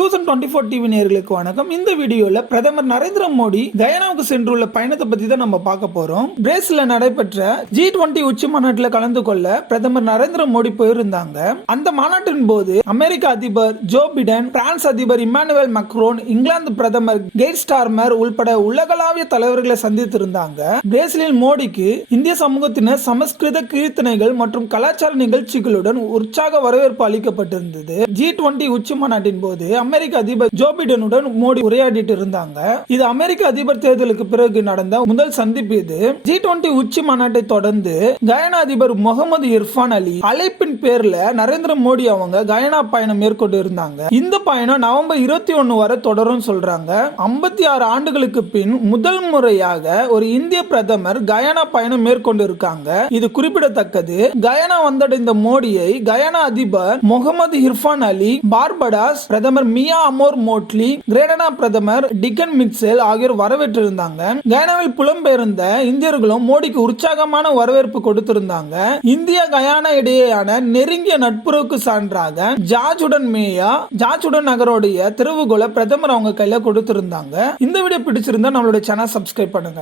Fusion 24 TV நேயர்களுக்கு வணக்கம். இந்த வீடியோல பிரதமர் நரேந்திர மோடி கயானாவுக்கு சென்றுள்ள பயணத்தை பத்தி தான் நம்ம பார்க்க போறோம். பிரேசில்ல நடைபெற்ற G20 உச்சி மாநாட்டில் கலந்து கொள்ள பிரதமர் நரேந்திர மோடி போயிருந்தாங்க. அந்த மாநாட்டின் போது அமெரிக்க அதிபர் ஜோ பிடன், பிரான்ஸ் அதிபர் இமானுவேல் மக்ரோன், இங்கிலாந்து பிரதமர் கெய்ர் ஸ்டார்மர் உள்பட உலகளாவிய தலைவர்களை சந்தித்திருந்தாங்க. பிரேசிலில் மோடிக்கு இந்திய சமூகத்தினர் சமஸ்கிருத கீர்த்தனைகள் மற்றும் கலாச்சார நிகழ்ச்சிகளுடன் உற்சாக வரவேற்பு அளிக்கப்பட்டிருந்தது. G20 உச்சி மாநாட்டின் போது அமெரிக்க அதிபர் ஜோ பிடனுடன் மோடி உரையாடிட்டு இருந்தாங்க. இது அமெரிக்க அதிபர் தேர்தலுக்கு பிறகு நடந்த முதல் சந்திப்பு. இது G20 உச்சி மாநாட்டை தொடர்ந்து கயானா அதிபர் முகமது இர்ஃபான் அலி அழைப்பின் பேர்ல நரேந்திர மோடி அவங்க கயானா பயணம் மேற்கொண்டு இருந்தாங்க. இந்த பயணம் நவம்பர் 21 வரை தொடரும் சொல்றாங்க. 56 ஆண்டுகளுக்கு பின் முதல் முறையாக ஒரு இந்திய பிரதமர் கயானா பயணம் மேற்கொண்டு இருக்காங்க. இது குறிப்பிடத்தக்கது. கயானா வந்தடைந்த மோடியை கயானா அதிபர் முகமது இர்ஃபான் அலி, பார்படாஸ் பிரதமர் மியா அமோர் மோட்லி, கிரேடனா பிரதமர் டிகன் மிட்செல் ஆகியோர் வரவேற்றிருந்தாங்க. கயானாவில் புலம்பெயர்ந்த இந்தியர்களும் மோடிக்கு உற்சாகமான வரவேற்பு கொடுத்திருந்தாங்க. இந்தியா கயானா இடையேயான நெருங்கிய நட்புறவுக்கு சான்றாக ஜார்ஜுடன் நகரோடைய திறவுகோலை பிரதமர் அவங்க கையில கொடுத்திருந்தாங்க. இந்த வீடியோ பிடிச்சிருந்தா நம்மளுடைய சேனல் சப்ஸ்கிரைப் பண்ணுங்க.